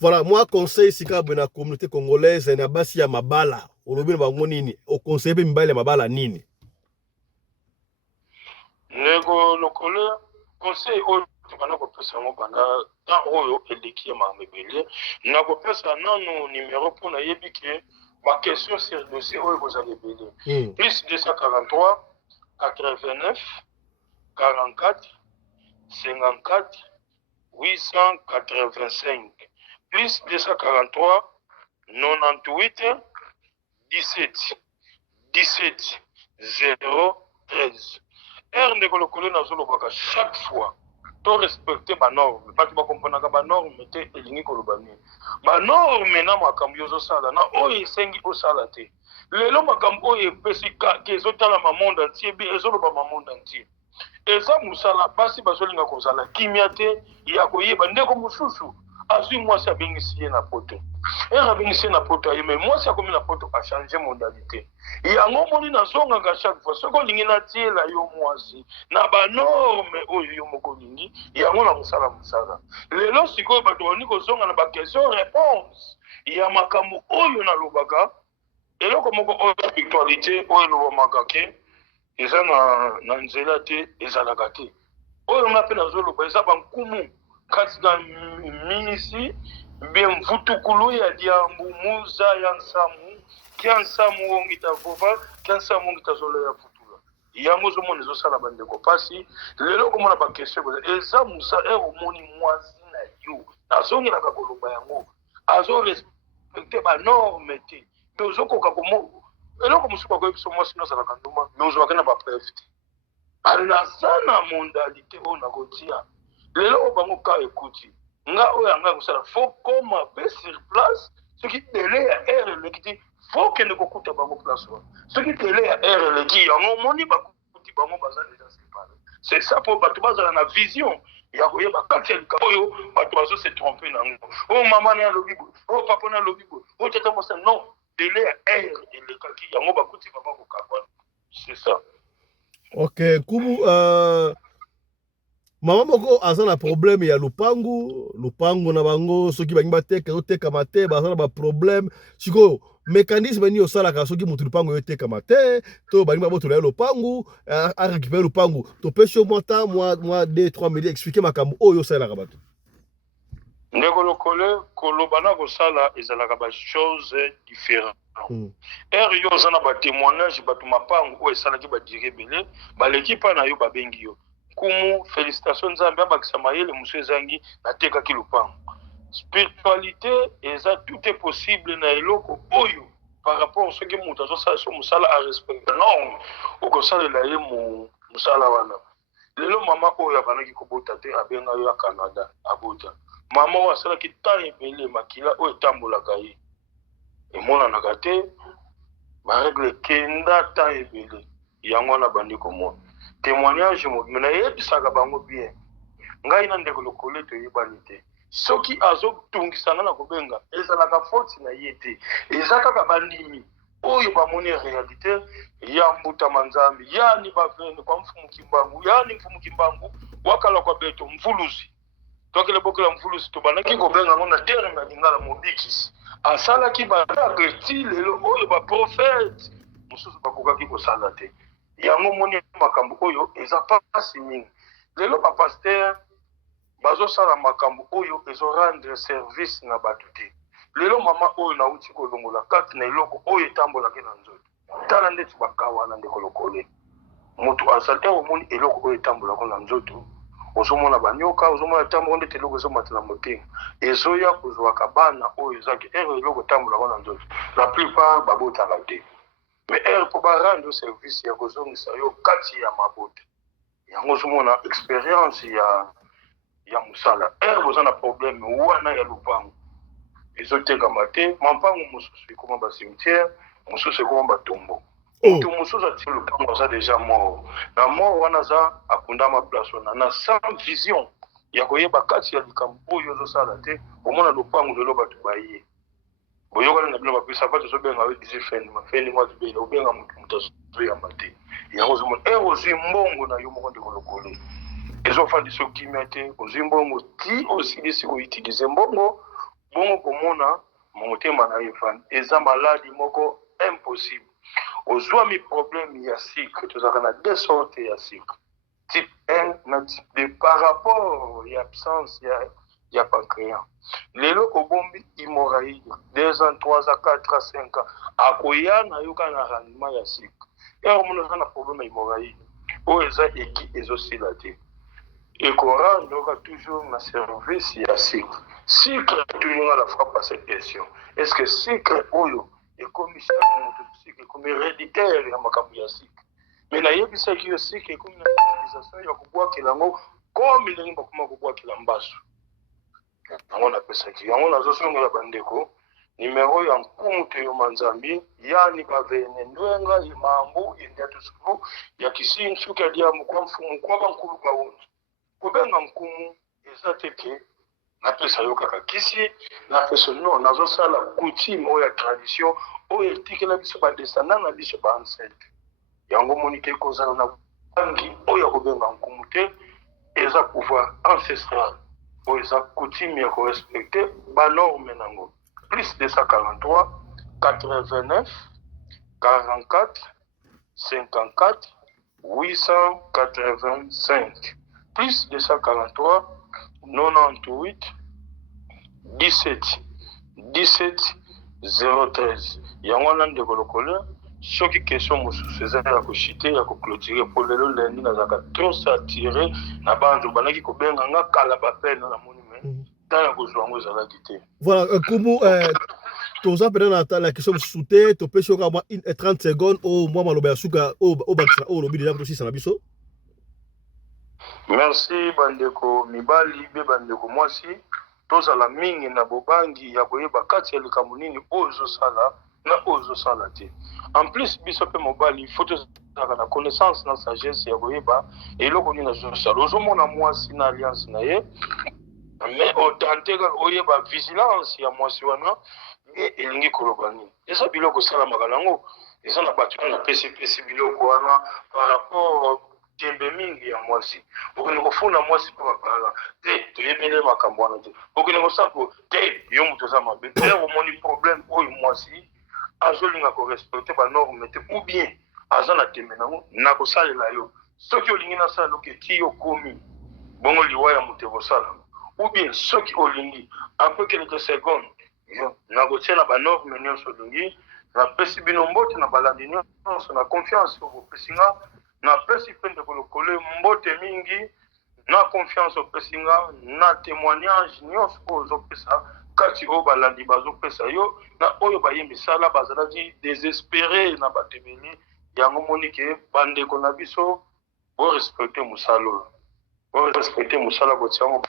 Voilà, moi conseil sika na communauté congolaise na basi ya mabala olobi bango nini o conseil pe mibale ya mabala nini? Nego lokole conseil oyo tukana ko pesa ngo banda dans oyo eleki ya mambebele na ko pesa nano numéro pour na yebike ma question sur dossier oyo ko zali belé plus 243 89 44 54 885 plus 243 98 17 17 013. Ndeko lokole na zolo baka chaque fois to respecter ba norme batu ba comprendre ka ba norme te elingi kolobani ba norme na makambo yozo sala na oyo esengi osala te lelo makambo oyo pesika kezo tala ma monde entier bi ezolo ba ma monde entier eza musala basi bazolinga kozala kimia te ya koyeba ndeko mususu azui mwasi abengisi ye na poto abengisi ye na poto aye mais mwasi akomi na poto a changer modalité yango moni nazongaka chaque fois soki olingi natiela yo mwasi na banorme oyo yo moko olingi yango na mosala lelo sikoyo bato bani kozonga na baquestion réponse ya makambo oyo nalobaka eloko moko oyo actualité oyo elobamaka ke eza na nzela te ezalaka te oyo nga mpe nazoloba eza bankumu kati na minisi mbe mvutukulu ya diambu muza ya nsamu kia nsamu wongita vova kia nsamu wongita zolo ya vutula yango zomona ezosala bandeko pasi lelo komona bakestion eza musa omoni mwasi na yo nazongelaka koloba yango azorespekte banorme te mpe ozokoka komo eloko mosuku bakoyebiso mwasi nozalaka nduma me ozwaka na bapreve te anaza na mondalité oyo nakotia lelo bango ka ekuti nga oyo yanga kosala fo koma pe sur place soki tele ya air eleki ti fo kende kokuta bango place wana soki tele ya air eleki yango omoni bakuti bango baza deja séparé. C'est ça po bato bazala na vision ya koyeba kati ya likambo oyo bato bazose trompe nango o mama na alobi boye o papa na alobi boye o tata mosa non tele ya air elekaki yango bakuti bango kokabwana. C'est ça. OK kubu mama moko aza na problème ya lupangu na bango soki bangi bateka otekama te baza na ba problème sikoyo mécanisme ni osalaka soki mutu lupangu yo tekama te to bangi babotola lupangu a récupérer lupangu to pêche au moins 2-3 millions expliquer makambo oyo osalaka bato. ndeko lokole kolobana kosala ezalaka ba chose différent. Yo ozana ba témoignage bato mapango oyo esalaki badire ebele baleki mpa na yo babengi yo kumu félicitation nzambe abakisa mayele mosu ezangi natekaki lupango. Spiritualité eza tout est possible na eloko oyo par rapport soki moto azosala so mosala a respecte non okosalela ye mosala wana. Lelo mama oyo abanaki kobota te abenga yo ya Canada abota. Mama oyo asalaki temps ebele makila oyo etambolaka ye emonanaka te baregle kenda temps ebele yango wana bandi komona témoignage mobima nayebisaka bango bien ngai na ndeko lokole toyebani te soki azotungisanga na kobenga ezalaka foti na ye te eza kaka bandimi oyo bamoni réalité ya mbuta manzambi yani bavene kwa mfumu kimbangu yani mfumu kimbangu wakala kwa beto mvuluzi tokele bokela mvuluzi tobanaki kobenga ngo na terme ya lingala mobikisi asalaki baracle ti lelo oyo baprofete mosusu bakokaki kosala te yango moni makambo oyo eza pasi mingi lelo bapaster bazosala makambo oyo ezorendre service na bato te lelo mama oyo nauti kolongola kati na eloko oyo etambolaki na nzoto tala ndeti bakawa na ndeko lokole moto asali omoni eloko oyo etambolaka na nzoto ozomona banyoka ozomona tambo ndeti eloko ezomata na motema ezoya kozwaka bana oyo ezaki eloko etambolaka na nzoto la plupart babotaka te mais po barendre service ya kozongisa yo kati ya mabota yango ozomona expérience ya mosala boza na problème wana ya lupango ezotekama te mampango mosusu ekoma basimetière mosusu ekoma batombo moto mosusu atie lupango aza déjà mort na mort wana aza akundama place wana na sans vision ya koyeba kati ya likambo oyo ozosala te omona lupango lelo bato baye boyokana na bino bapesa bato ozobenga yo disi fendi mwa libele obenga moto azoyamba te yango ozomona ozwi mbongo na yo moko ndeko lokole ezofandisa okimia te ozwi mbongo ti osilisi koutilize mbongo bongo komona motema na evani eza maladi moko impossible ozwami problème ya cycle tozalaka na deux sortes ya cycle type 1 na type 2 par rapport ya absence ya pancréas lelo obombi hémorraïde 2 ans 3 ans 4 ans 5 ans akoya na yo kana na rendement ya cycle omona eza na problème ya hémorraïde oyo eza eki ezosila te ekorendre toujours na service ya cycle cycle tuninga la fois passer question est-ce que cycle oyo ekomi chaque moto cycle ekomi héréditaire ya makambo ya cycle mais nayebisaki yo cycle ekomi na utilisation ya kobwakela yango comme ndenge bakoma kobwakela mbasu yango napesaki yango nazosongela bandeko numero ya nkumu te yo manzambi yani bavene ndwenga imambu yendiatusuku ya kisinsuki adiamu kwa mfumu kwa bankulu baunzu kobenga nkumu eza teke napesa yo kaka kisi napesa no nazosala coutume oyo ya tradition oyo etikela biso badescendant na biso baancêtre yango monike ekozala na bangi oyo ya kobenga nkumu te eza pouvoir ancestral oyo eza coutume ya korespecte banorme nango plus 243 89 44 54 885 plus 243 98 17 17 013 yango wana ndeko lokole soki question mosusu eza ya koshite ya koclôturer po lelo lendi nazalaka trop saturé na bantu banaki kobenga nga kala bapene na moni me tala kozwa yango ezalaki te voilà kumu toza mpena na question mosusu te topesi yoka mwa 30 secondes oyo mwa maloba ya suka oyo bakisa oyo olobi deja tosisa na biso. Merci bandeko mibali be bandeko mwasi tozala mingi na bobangi ya koyeba kati ya likambo nini oyo ozosala na oyo ozosala te en plus biso mpe mobali faut tozalaka na connaissance na sagesse ya koyeba eloko nini azosala ozomona mwasi na alliance na ye mais otante oyeba vigilance ya mwasi wana elingi koloba nini eza biloko osalamaka nango eza na bato na pesi biloko wana par rapport tembe mingi ya mwasi okende kofuna mwasi mpo bakala te toyebele makambo wana te okende kosapo te yo moto oza mabe te omoni problème oyo mwasi azolinga korespecte banorme te ou bien aza na tembe nango na kosalela yo soki olingi nasala loke ti yo komi bongo liwa ya moto ekosala ou bien ceux qui olingi après quelques secondes na gotia na ba norme nyonso olingi na pesi bino mbote na balandi nyonso na confiance au pesinga na pesi pende kolokole mbote mingi na confiance au pesinga na témoignage nyonso ozopesa kati o balandi bazopesa yo na oyo bayembi sala bazalaki désespéré na batebeli yango monike bandeko na biso bo respecter musalo bo respecter musala botiango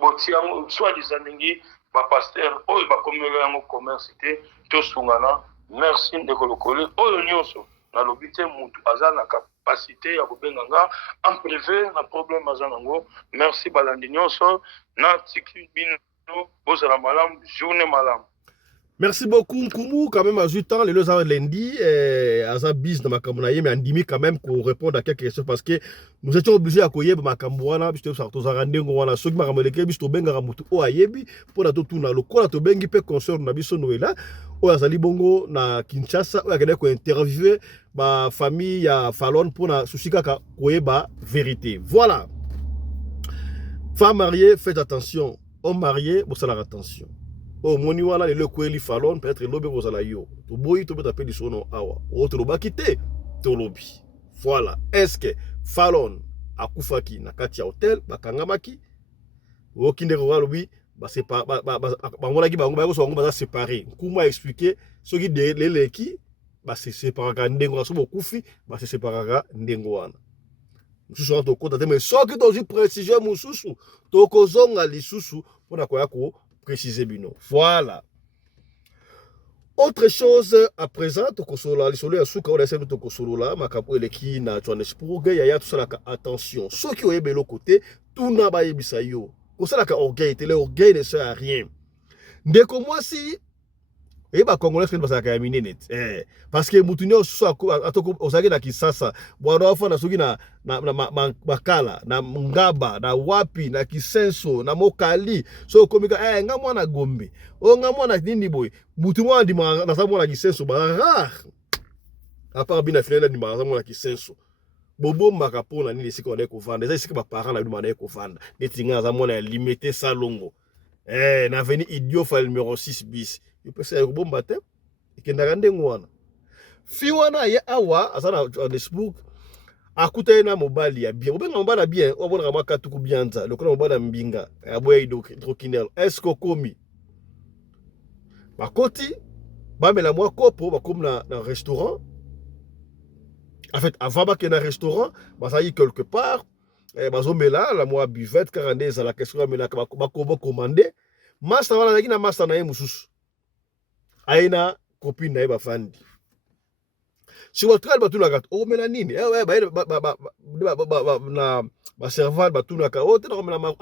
botiango soit des aningi ba pasteur oyo ba komelo yango commerce te to sungana merci ndeko lokole oyo nyonso na lobité mutu azana capacité ya kobenganga en privé na problème azanango merci balandi nyonso na tikibino bozala malam journée malam. Merci beaucoup Nkumu, quand même à 8 ans, les deux ans lundi, à bis dans ma campagne, mais Andimi quand même pour répondre à quelques questions parce que nous étions obligés à accueillir ma campagne, puisque ça nous a rendu on a ceux qui m'a ramené que puisque benga ramutu o ayebi pour la tout na lokola to bengi pe concert na biso noela o azali bongo na Kinshasa o akende ko interviewer ba famille ya Fallon pour na susika ka koyeba vérité. Voilà. Femme mariée, faites attention. Homme marié, vous allez attention. Oh, moni wana le kweli Fallon peut-être lobe kozala yo. To boyi to beta peli sono awa. O to loba kite to lobi. Voilà. Est-ce que Fallon akufaki na kati ya hotel bakangamaki? O kinde ko lobi ba sépa ba ngolaki ba ngoma so ngoma za séparer. Kuma expliquer soki de leleki ba se séparaka ndengo so bokufi ba se séparaka ndengo wana. Mususu wana tokota te mais soki tozi précision mususu tokozonga lisusu pona koya ko préciser bino. Voilà. Autre chose à présent, tokosola lisolo ya suka on essaie de tokosolola makapo eleki na Johannesburg ya tout ça la attention. Ceux qui oyebe le côté tout na ba yebisa yo. Ko ça la orgueil, l'orgueil ne sert à rien. Ndeko moi si et ba congolais qui basaka ya minene parce que mutunyo so atoko osaki na Kisasa bwana wafa na soki na makala na ngaba na wapi na Kisenso na Mokali so komika nga mwana Gombe o nga mwana nini boy mutu mwana ndi na sa mwana Kisenso ba rare à part bina finale ndi ma mwana Kisenso bobo makapona nini sika on ko vendre ça sika ba parents na bina ko vendre netinga za mwana limité salongo na veni idiot fa numéro 6 bis il peut se bomba te ikenda ndengo wana fi wana ya awa asana Facebook akuta na mobali ya bien obenga mobali bien obona kama katuku bianza lokona mobali mbinga aboya hydroquinel est-ce que komi bakoti bamela mwa kopo bakom na restaurant en fait avant ba na restaurant basayi quelque part bazomela la mwa buvette 42 za la question mela bakobo commander master wana lakini na master na ye mususu aina copine na ye bafandi si votre batuna o mela nini ba serval batuna ka o te na mela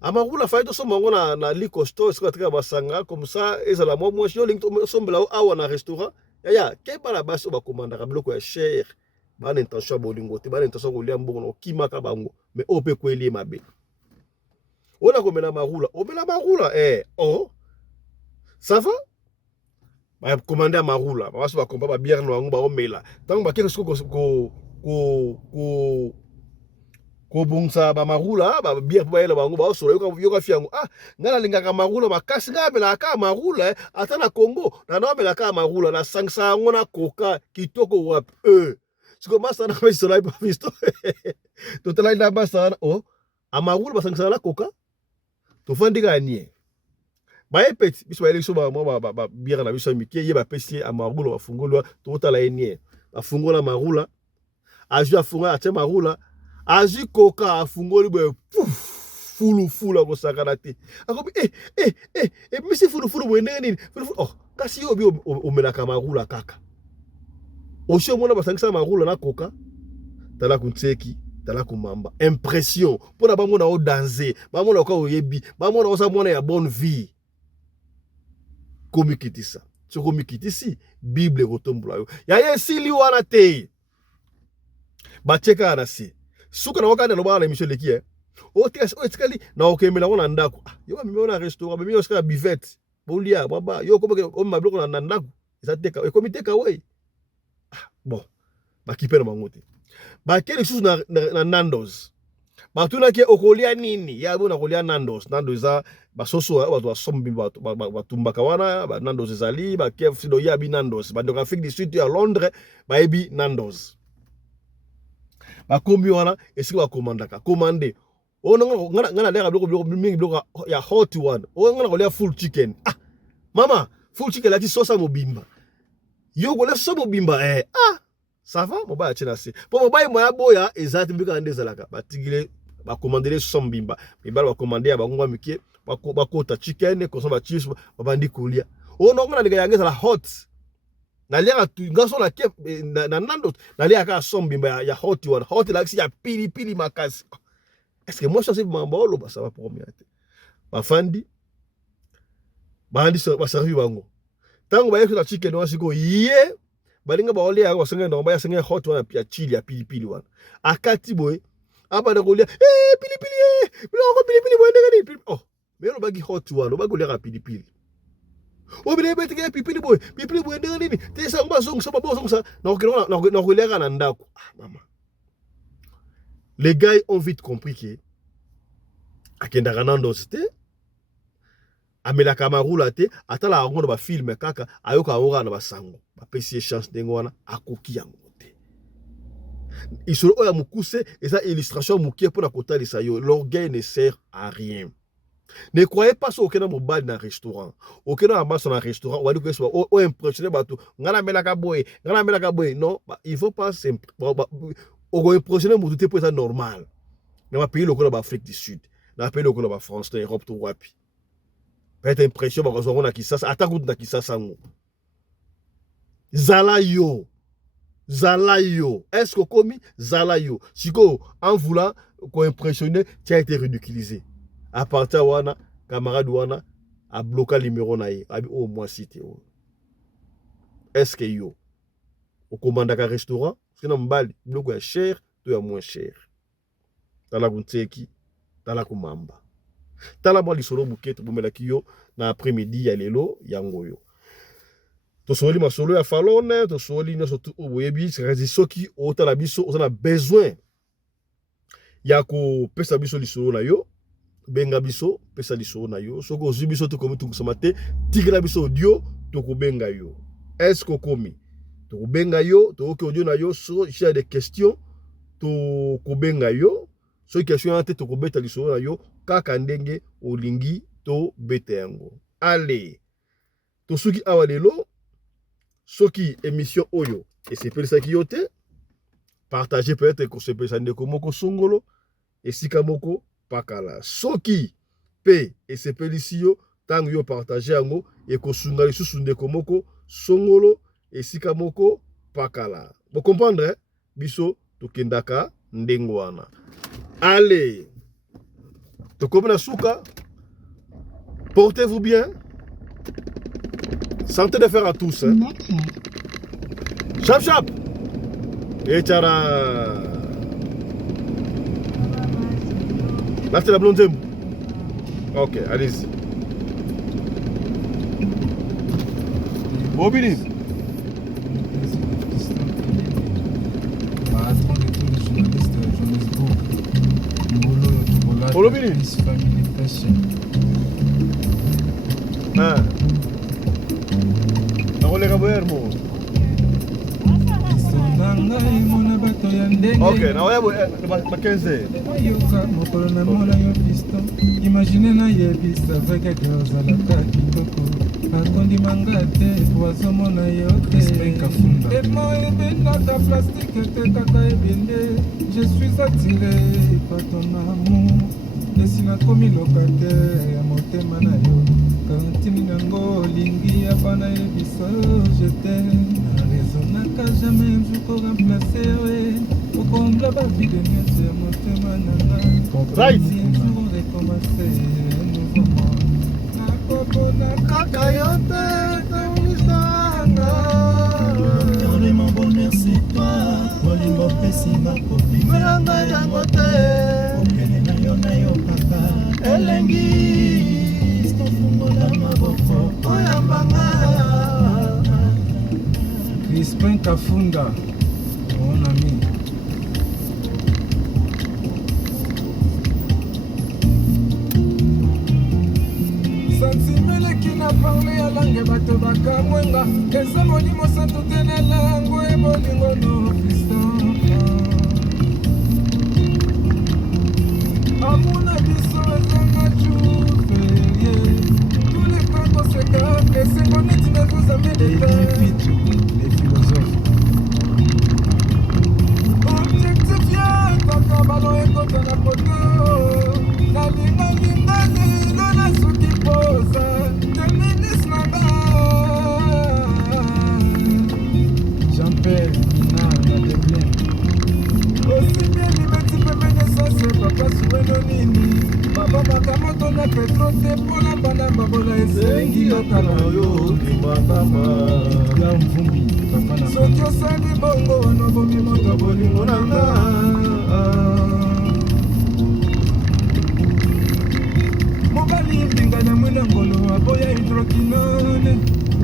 amarula faito so mango na liquor store ce que basanga comme ça ezala moi chio link sombela awa na restaurant ya ke bala baso ba commandaka biloko ya cher ba na intention bolingo te ba na intention kolia mbongo no kimaka bango mais ope kweli mabe ona komela marula obela marula oh ça va ba commander à marula ba ba komba ba bière no ngo ba omela tango ba keke ko bungsa ba marula ba bière ba yela bango ba solo yoka fiango ngala lingaka marula makasi ngabela ka marula atana Congo na nomela ka marula na sangsa ngona koka kitoko wap siko masa na mesi sola ba visto to tala ina basa amarula ba sangsa na koka to fandika nie ba epeti biso ba election ba bière na biso miki ye ba pesi amarula bafungolwa to tala nie bafungola marula aju afunga ache marula aji koka afungoli bwe fulu ko sakana te akobi misi fulu bwende nini kasi yo bi omelaka marula kaka osho mona basangisa marula na koka tala kuntseki tala kumamba impression pona ba mona o danser ba mona ko yebi ba mona o sa mona ya bonne vie komikitisa so komikitisi bible kotombola yo ya yesili wana te bacheka na si suka na wakanda no bana emission leki etikali na okemela wana ndako yo mimi restaurant mimi oska bivette bolia baba yo ko mabloko na ndako izateka e comité ka we bon ba kipela mangote ba kele sous na Nando's batuna ke okolia nini ya bona kolia Nandos eza basoso bato basombi batumbaka wana ba Nandos ezali ba KFC do ya bi Nandos ba donc Afrique du Sud à Londres ba ebi Nandos bakombi wana esika bakomandaka commandé ngana leka biloko mingi biloko ya hot one ngana kolia full chicken mama full chicken lati sosa mobimba yo kolia sosa mobimba ça va mobile chena se po mobile moya boya ezati mbika ndezalaka batigile ba commander sombimba mibala ba commander ba ngwa mike ba kota chicken ko so ba cheese ba bandi kolia ngana leka yangeza la hot na leka tu ngaso la ke na Nandos na leka ka sombimba ya hot one hot la ya pili makasi. Est-ce que moi je sais mambolo ba ça va premier ate ba fandi bandi ba servi bango tango ba yeka chicken wa siko ye balinga ba ole ya wasenga ndomba ya senga hot wana pia chili ya pilipili wana akati boy aba na kolia pilipili pilipili boy ndengani mero bagi hot wana ba kolia pilipili bile bete ke pilipili boy ndengani te sa ngba zongo sa ba zongo na kolia na ndako mama. Les gars ont vite compris que akendaka Nandos te amela kamarula te atala ngo ba film kaka ayoka ngo na basango ba pesi chance dengo wana akoki yango te isolo oya mukuse eza illustration mukie pour na kota lisa yo l'orgueil ne sert à rien. Ne croyez pas au kena mobile na restaurant okena amaso na restaurant wali ko so o impressionner bato ngana melaka boy non il faut pas on impressionner mutu te pour ça normal na ba pays lokola ba Afrique du Sud na pays lokola ba France na Europe to wapi peut-être impression ba ko na kisasa atakutu na kisasa ngo zala yo est-ce que komi zala yo siko en voulant ko impressionner tu as été ridiculisé à partir wana camarade wana a bloqué le numéro na ye abi au moins cité est-ce que yo au commandaka restaurant c'est mbali biloko ya cher to ya moins cher tala kunteki tala kumamba tala mwa lisolo buketo bomelaki yo na après-midi ya lelo yango yo to soli masolo ya falone to soli na surtout oyebi c'est soki otala biso ozana besoin ya ko pesa biso lisolo na yo benga biso pesa lisolo na yo soko ozu biso to komi tungusama te tigela biso audio to ko benga yo est-ce que komi to benga yo to ko audio na yo so il y a des questions to ko benga yo so question ante to ko beta lisolo na yo kaka ndenge olingi to beta yango allez to suki awa lelo soki émission oyo et c'est pour ça qui yote partager peut-être que c'est pour ndeko moko songolo et sikamoko pakala soki pe et c'est pour ici yo tango yo partager yango et ko sunga lisusu ndeko moko songolo et sikamoko pakala vous comprendre biso to kendaka ndengwana allez to komena suka portez-vous bien. Santé de fer à tous. Hein. Chap chap. Et tchara. Là c'est la blonde. Ok, allez-y. Bobini. Bobini. Ah. Ok, na ba 15. Imagine na yebisa veke kozalaka kitoko akondi mangate wazomona yote emo ebendaka plastique te kaka ebende je suis attiré par ton amour esina komi locataire ya motema na yo kantini nango lingi ya bana yebisa je t'aime na raisonnaka jamais un jour ko remplacer au comble ba vie de mieux ya motema nanga right recommencer un nouveau monde nakopona kaka yo te taulisanga mon bonheur c'est toi bolingo pesinga kopimanga yango te okene na yo papa elengi stofungola maboko oyambanga Crispin Kafunda mon ami parle ya langue bato bakamwenga eza molimo santo te na lango ebolingo no Fiston amuna biso ezanga jour férié tous les temps conséquents esengo neti nazoza medeta les philosophes objectif ya kaka balo ekota na poto nalingalingani lona soki poza teminis nanga Jean-Père Mina na Deblin osibeli beti pepene sase papa suweno nini baba makamoto na petro te mpona bana babola esengi yokala yo kimbatama ya mvumbi papa na soki osali bongo wana bomi moto bolingo nanga mobali mbinga na mwina ngolo aboya hydroquinone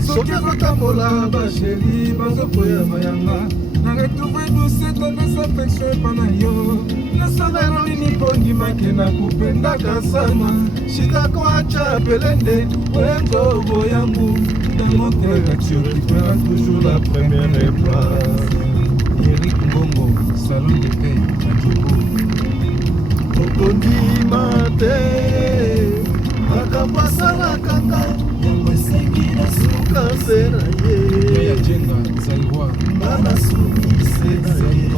soki azotambola basheri bazokoya mayanga na retrouve douce tendance affection epana yo nasalelo nini mpo ndimake na kupendaka sana shitakoacha pelende wengobo yangu dans mon cœur tu occuperas toujours la première place Eric Mbongo salon de paix Majobo okondima te makambo asalaka nga yango esengi na suka se na ye ya jenga zairwa ngana suki se na ye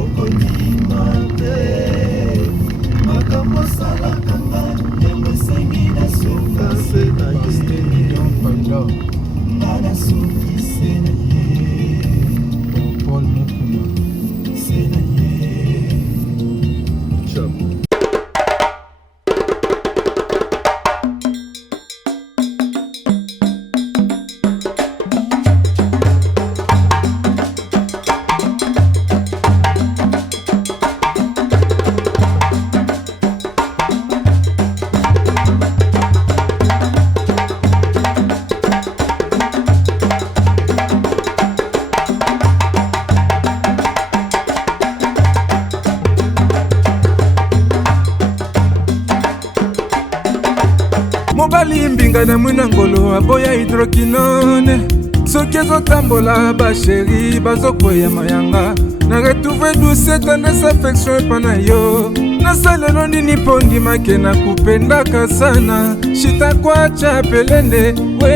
okondima te makambo asalaka nga yango esengi na suka se na ye ngana suki se na ye Paul Mukuma se na ye Chamo mobali mbinga na mwina ngolo aboya hydroquinone soki ezotambola basheri bazokoya mayanga na retrouve douce tendance affection epana yo nasalelo nini mpo ndimake na kupendaka sana shitakwacha pelende